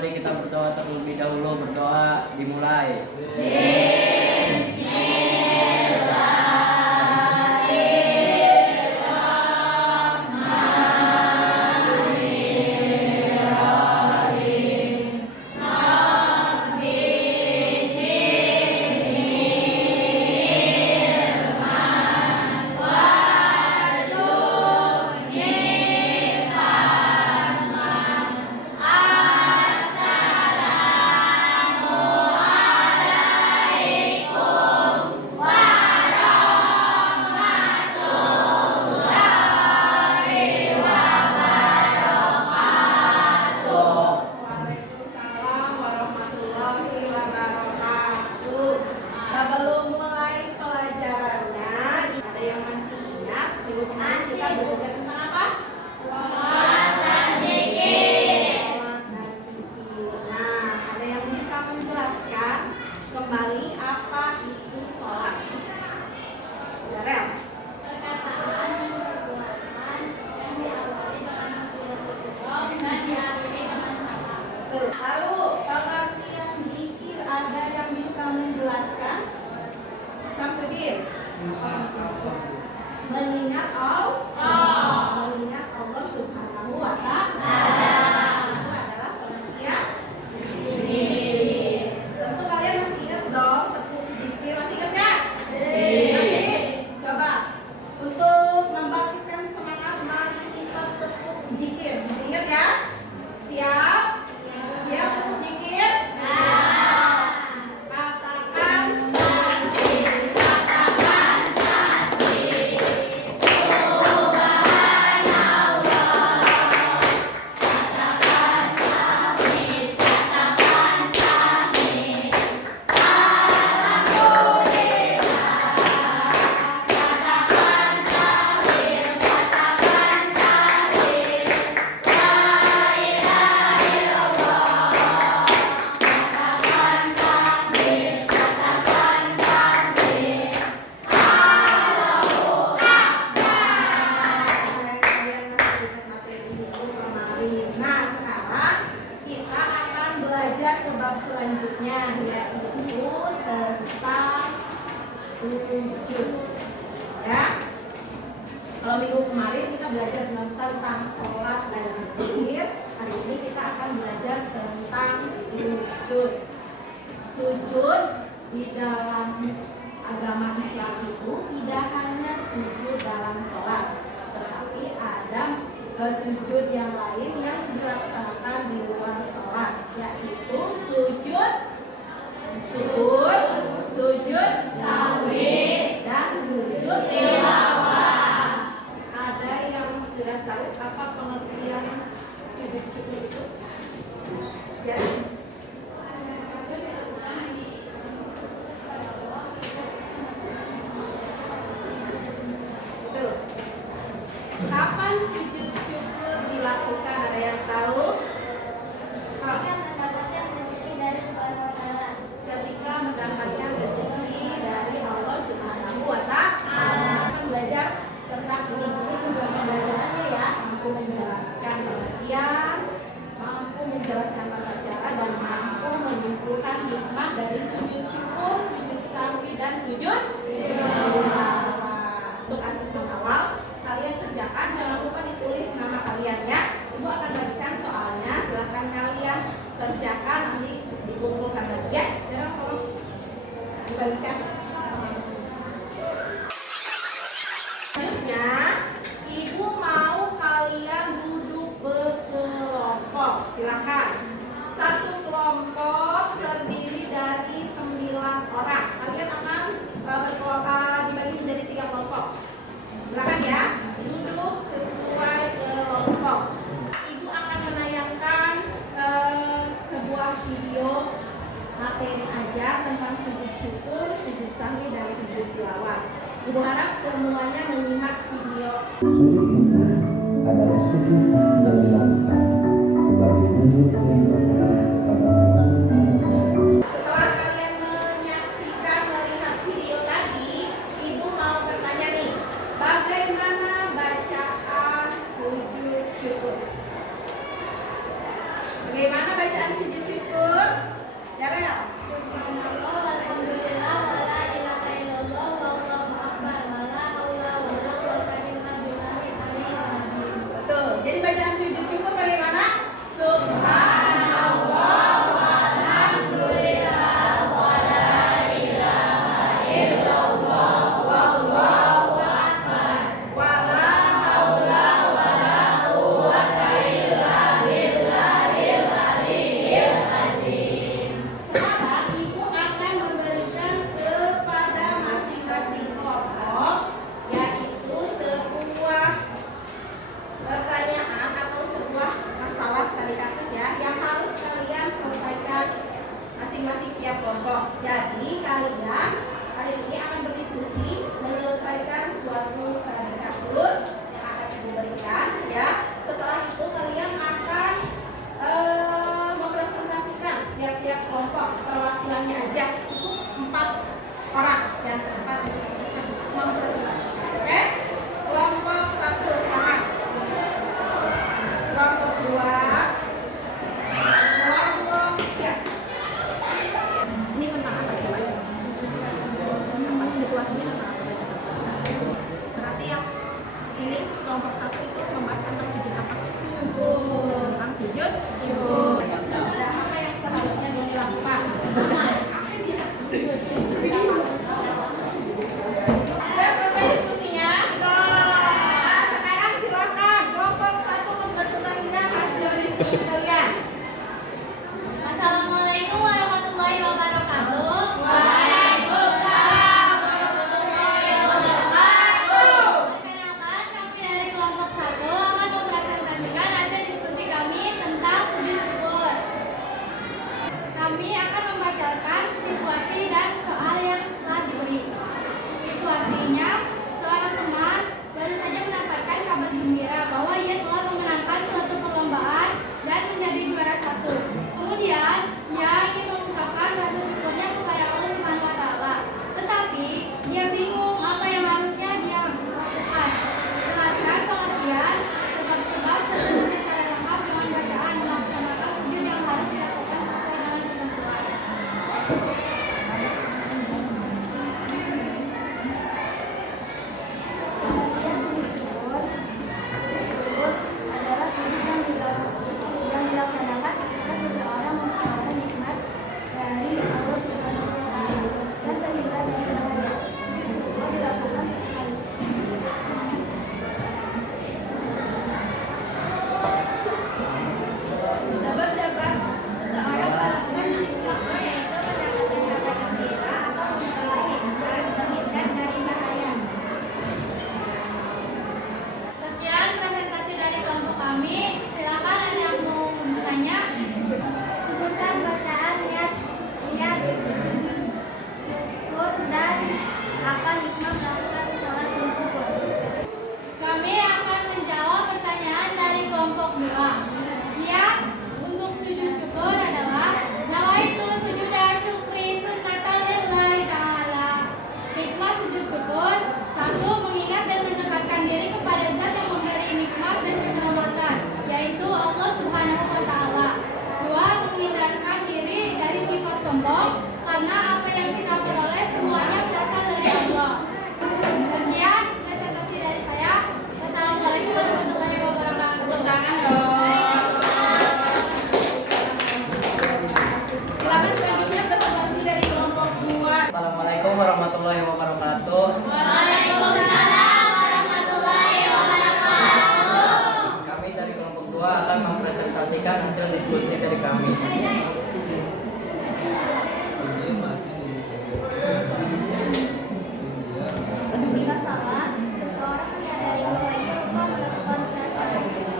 mari kita berdoa terlebih dahulu. Berdoa dimulai. Waalaikumsalam warahmatullahi wabarakatuh. Sebelum mulai pelajarannya, ada yang masih ingat sebelumnya kita belajar tentang apa? Sholat dan zikir. Nah, ada yang bisa menjelaskan kembali apa itu sholat? Darel. Lalu pengertian zikir ada yang bisa menjelaskan? Samsudin. Mengingat Allah Subhanahu wa Ta'ala. Itu adalah pengertian zikir. Tentu kalian masih ingat dong tepuk zikir, masih ingat nggak? Masih? Coba untuk membangkitkan semangat, mari kita tepuk zikir. Masih ingat ya? Siap? Siap tepuk zikir? Katakan kalian masih ingat materi buku kemarin. Nah, sekarang kita akan belajar ke bab selanjutnya, yaitu tentang sujud. Ya. Kalau minggu kemarin kita belajar tentang sholat dan zikir, hari ini kita akan belajar tentang sujud. Sujud di dalam agama Islam itu tidak hanya sujud dalam sholat, tetapi ada sujud yang lain yang dilaksanakan di luar sholat, yaitu sujud sahwi dan sujud tilawah. Ada yang sudah tahu apa pengertian sujud syukur itu? Ya. Tuh. Kapan sujud syukur dilakukan? Ada yang tahu? Ketika mendapatkan rezeki dari Allah Subhanahu wa Ta'ala. Kita belajar tentang ini juga pembelajarannya ya, mampu menjelaskan pengertian, mampu menjelaskan tata cara, dan mampu menyimpulkan hikmah dari sujud syukur, sujud sahwi, dan sujud tilawah. Untuk asesmen awal, kalian kerjakan, jangan lupa ditulis nama kalian ya. Ibu akan bagikan soalnya, silahkan kalian kerjakan, nanti dikumpulkan lagi ya. Jangan tolong dibagikan. Selanjutnya, ibu mau kalian duduk berkelompok. Silakan. Satu kelompok terdiri dari 9 orang. Kalian akan berkelompok dibagi menjadi 3 kelompok. Silakan ya, duduk sesuai kelompok. Ibu akan menayangkan sebuah video materi ajar tentang sujud syukur, sujud sahwi, dan sujud tilawah. Ibu harap semuanya menyimak video. Sujud itu adalah sujud yang dilakukan sebagai wujud terima kasih kepada Allah Subhanahu wa Ta'ala. Setelah kalian menyaksikan melihat video tadi, ibu mau bertanya nih, bagaimana bacaan sujud syukur? Bagaimana bacaan sujud sujud syukur. Ada apa yang seharusnya dilakukan? Sudah selesai diskusinya? Nah, sekarang silakan kelompok 1 mempresentasikan hasil diskusi kalian. Assalamualaikum warahmatullahi wabarakatuh. Perkenalkan, kami dari kelompok 1 akan mempresentasikan hasil diskusi kami tentang sujud syukur. Kami akan membacakan situasi dan soal yang telah diberi. Situasinya, seorang teman baru saja mendapatkan kabar gembira bahwa ia telah memenangkan suatu perlombaan dan menjadi juara 1. Kemudian, ia ingin mengungkapkan rasa syukurnya kepada Allah Subhanahu wa taala. Tetapi, dia bingung apa yang harusnya dia lakukan. Jelaskan pengertian, sebab-sebab serta cara lengkap dengan bacaan melaksanakan sujud yang harus dilakukan sesuai dengan ketentuan. Adalah sujud yang dilaksanakan ketika seseorang mengharapkan nikmat dari Allah Subhanahu wa taala dan terhindar dari bahaya. Syukur dilakukan sekali. Sebab-sebab seseorang melakukan sesuatu yaitu mendapatkan kabar gembira atau memperoleh nikmat terhindar dari bahaya. Sekian presentasi dari kelompok kami. Silakan ada yang mau bertanya. Sebutkan bacaan niat sujud syukur dan apa hikmah melakukan sholat sujud syukur. Kami akan menjawab pertanyaan dari kelompok 2. Niat untuk sujud syukur adalah nawaitu sujuda syukri sunnatan lillahi ta'ala. Hikmah sujud syukur: 1. Mengingat dan mendekatkan diri kepada zat yang memberi nikmat dan keselamatan, yaitu Allah Subhanahu wa taala. 2. Menghindarkan diri dari sifat sombong, karena apa yang kita peroleh semuanya berasal dari Allah. Sekian presentasi dari saya. Wassalamualaikum warahmatullahi wabarakatuh. Tangan dong. Silakan selanjutnya presentasi dari kelompok 2. Assalamualaikum warahmatullahi wabarakatuh. Waalaikumsalam warahmatullahi wabarakatuh. Kami dari kelompok 2 akan mempresentasikan hasil diskusi dari kami. Jika salah, seseorang menyadari bahwa ia lupa melakukan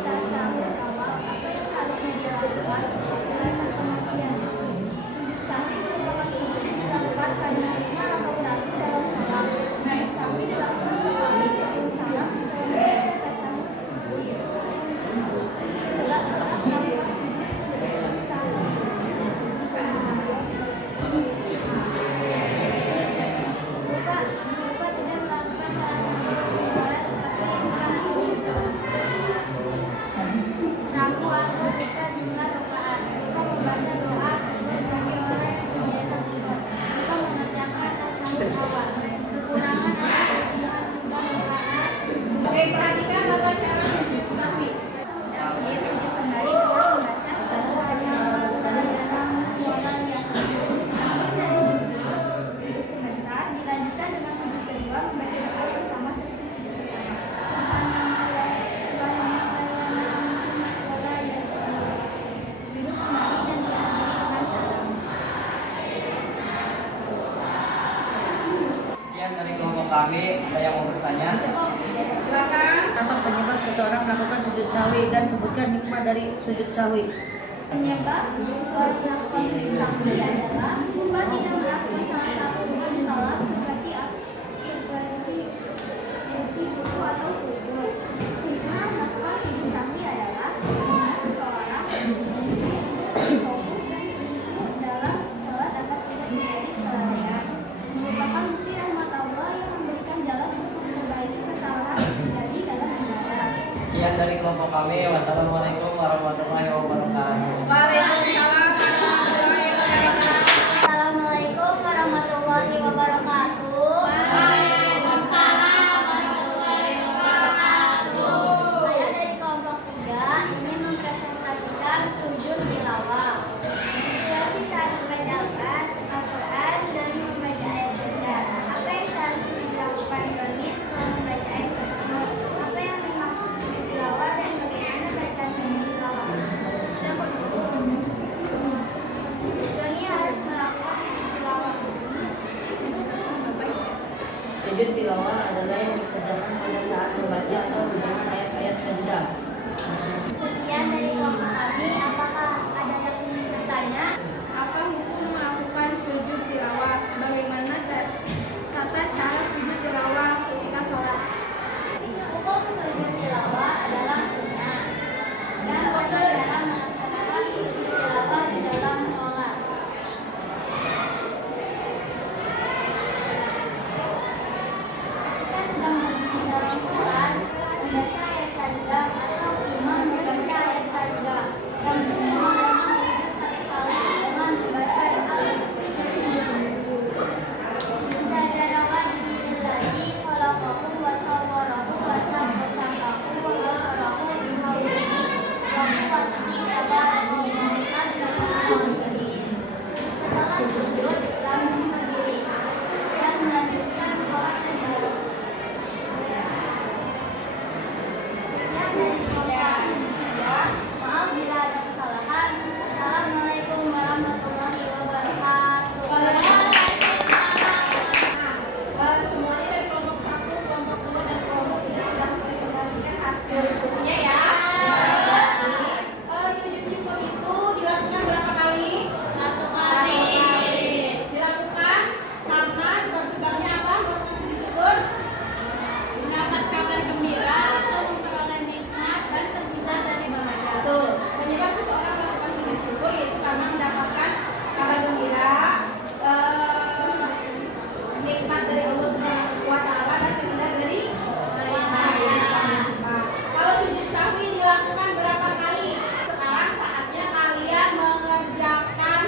tasawuf awal, apa yang harusnya dia lakukan? Merasa kematian. Sujud sahwi merupakan sujud yang dilakukan pada harimah atau berakhir dalam salam. Sujud sahwi dilakukan sekali sebelum salam supaya membaca tasawuf sendiri. Setelah melakukan sujud menjadi sahwi. Lupa tidak melakukan salah satu sholat tapi bukan ragu atau buka jumlah rakaat. Lupa membaca doa bagi orang yang berbiasa tidur. Lupa mengerjakan tasawuf awal. Kekurangan atau kelebihan jumlah rakaat. Oke, perhatikan tata cara sujud sahwi. Dia sujud kembali dengan membaca satu ayat wala yasin. Namun dari sujud sebentar dilanjutkan dengan sujud kedua membaca doa bersama seperti sujud pertama. Subhanallah wala yasin. Duduk kembali dan diakhiri dengan salam. Sekian dari kelompok kami. Ada yang mau bertanya? Silakan. Apa penyebab seseorang melakukan sujud sahwi dan sebutkan hikmah dari sujud sahwi? Penyebab seseorang melakukan sujud sahwi adalah lupa tidak melakukan salah satu rukun salat seperti buku atau sujud. Hikmah melakukan sujud sahwi adalah mengingat seseorang fokus dan khusyuk dalam salat agar tidak terjadi kelalaian. Merupakan bukti rahmat Allah yang memberikan jalan untuk memperbaiki kesalahan yang terjadi dalam ibadah. Sekian dari kelompok kami. Wassalamualaikum warahmatullahi wabarakatuh. Waalaikumsalam warahmatullahi wabarakatuh. Assalamualaikum warahmatullahi wabarakatuh. tilawah adalah yang dikerjakan pada saat membaca atau mendengar ayat-ayat sajadah. Sekian dari kelompok kami. Apakah ada yang ingin bertanya? Apa hukum melakukan sujud tilawah? Bagaimana tata cara sujud tilawah ketika sholat? Hukum sujud tilawah adalah sunnah dan ada dalam melaksanakan sujud tilawah di dalam sholat. Ketika sedang berdiri dalam sholat, membaca ayat sajadah atau imam membaca ayat sajadah dan semua ulama sujud satu kali dengan membaca ayat sajadah wajibillati khalaqahu wa sawwarahu wa sawwarahu wa basarahu bihawlihi wa quwwatihi tabaraka setelah sujud langsung berdiri dan melanjutkan sholat sajadah. Sekian dari kelompok 3. Maaf bila ada kesalahan. Assalamualaikum warahmatullahi wabarakatuh. Semuanya dari kelompok 1, kelompok 2, dan kelompok 3 sudah mempresentasikan hasil diskusinya ya. Sujud syukur itu dilakukan berapa kali? Satu Satu kali. Dilakukan karena sebab-sebabnya apa? Melakukan sujud syukur. Mendapat kabar gembira atau memperoleh nikmat dan terhindar dari bahaya. Tuh, penyebab seseorang melakukan sujud syukur yaitu karena mendapatkan kabar gembira, nikmat dari Allah Subhanahu wa Ta'ala dan terhindar dari bahaya. Kalau sujud sahwi dilakukan berapa kali? Sekarang saatnya kalian mengerjakan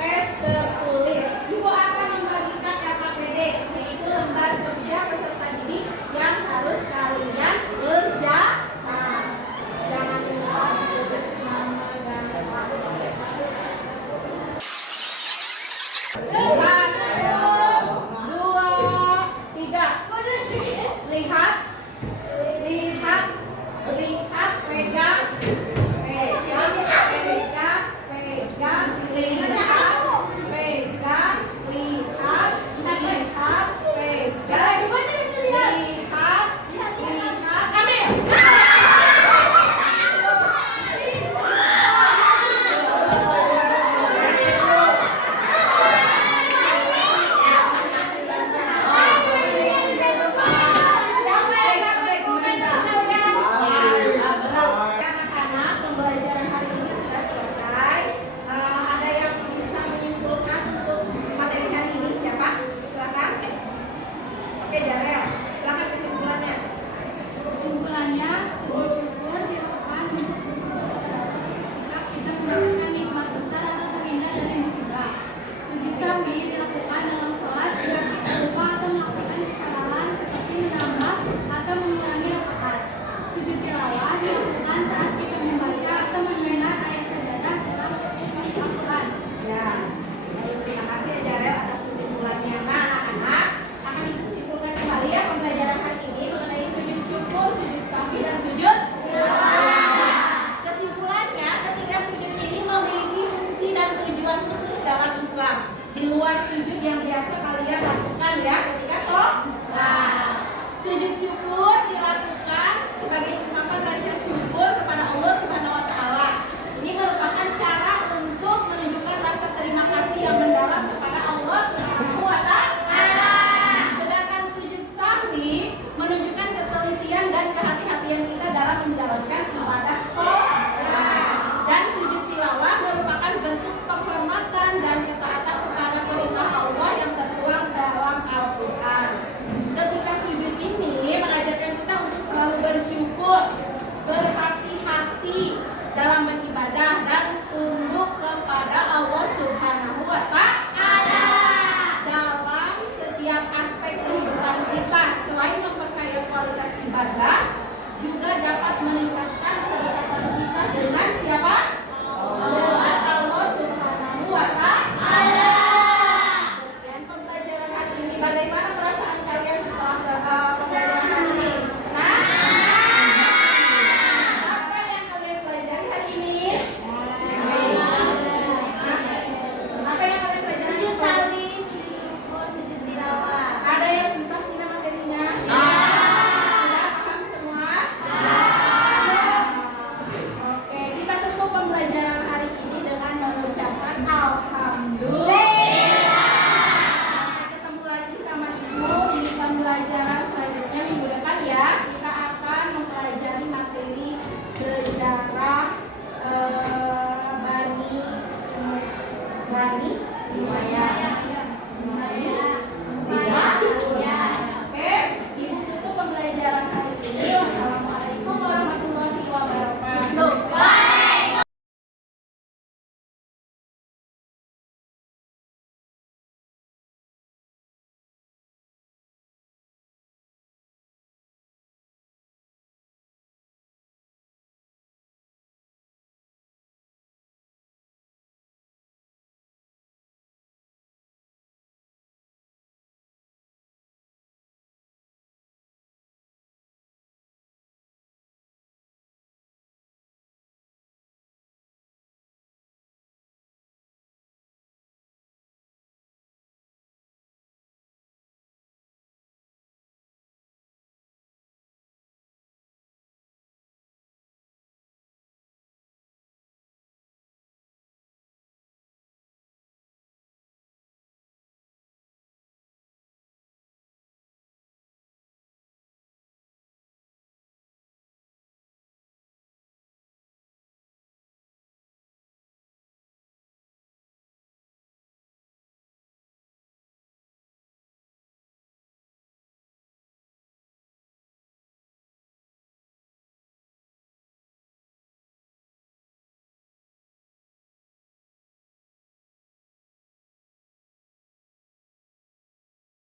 tes tertulis. Ibu akan membagikan LKPD, yaitu lembar kerja peserta didik yang harus kalian kerjakan. Jangan lupa ditulis nama dan kelas. 1, 2, 3. Lihat, lihat, lihat, pegang, pegang, pegang, pegang, lihat, pegang, lihat, lihat, pegang, lihat, ambil. Anak-anak, pembelajaran hari ini sudah selesai. Ada yang bisa menyimpulkan untuk materi hari ini? Siapa? Silakan. Oke, Jarel. Silakan kesimpulannya. Kesimpulannya, sujud syukur dilakukan untuk ketika kita mendapatkan nikmat besar atau terhindar dari musibah. Sujud sahwi dilakukan dalam sholat jika kita lupa atau melakukan kesalahan seperti menambah atau mengurangi rakaat. Sujud tilawah dilakukan saat kita membaca atau mendengar ayat sajadah dalam Al-Quran. Ya, lalu terima kasih ya Jarel atas kesimpulannya. Nah, anak-anak akan disimpulkan kembali ya pembelajaran hari ini mengenai sujud syukur, sujud sahwi, dan sujud tilawah. Kesimpulannya, ketiga sujud ini memiliki fungsi dan tujuan khusus dalam Islam di luar sujud yang biasa kalian lakukan ya ketika sholat. Sujud syukur dilakukan sebagai ungkapan rasa syukur kepada Allah Subhanahu wa Ta'ala. Ini merupakan cara untuk menunjukkan rasa terima kasih yang mendalam kepada Allah Subhanahu wa Ta'ala. Sedangkan sujud sahwi menunjukkan ketelitian dan kehati-hatian kita dalam menjalankan ibadah sholat. Dan sujud tilawah merupakan bentuk penghormatan dan ketaatan kepada perintah Allah yang tertuang dalam Al-Quran. Ketika sujud ini mengajarkan kita untuk selalu bersyukur, berhati-hati dalam beribadah